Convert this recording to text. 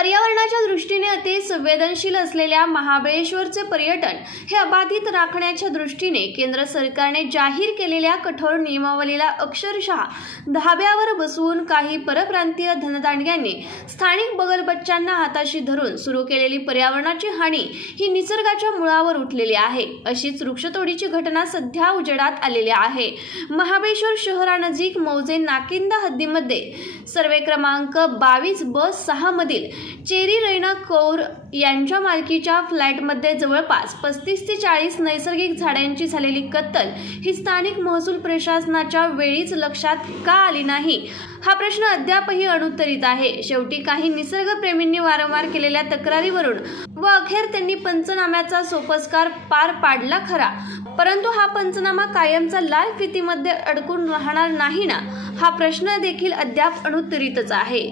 पर्यावरणाच्या दृष्टीने अति संवेदनशील असलेल्या महाबळेश्वरचे पर्यटन हे अबाधित राखण्याच्या दृष्टीने केंद्र सरकारने जाहीर केलेल्या कठोर नियमावलीला अक्षरशः धाब्यावर बसवून काही परप्रांतीय धनदांडग्यांनी स्थानिक बगलबच्च्यांना हाताशी धरून सुरू केलेली पर्यावरणाची हानी ही निसर्गाच्या मुळावर उठलेली आहे। अशीच वृक्षतोडीची घटना सध्या उजेडात आलेली आहे। महाबळेश्वर शहरानजीक मौजे नाकिंदा हद्दीमध्ये सर्वे क्रमांक 22/6 मधील चेरी रैना कौर यांच्या मालकीच्या फ्लॅटमध्ये जवळपास 35 ते 40 नैसर्गिक झाडांची झालेली कत्तल ही स्थानिक महसूल प्रशासनाच्या वेळीच लक्षात का आली नाही हा प्रश्न अद्यापही अनुत्तरित आहे। शेवटी काही निसर्गप्रेमींनी वारंवार केलेल्या तक्रारीवरून व अखेर त्यांनी पंचनाम्याचा सोपस्कार पार पाडला खरा, परंतु हा पंचनामा कायमचा लाल फितीमध्ये अडकून राहणार नाही ना हा प्रश्न देखील अद्याप अनुत्तरितच आहे।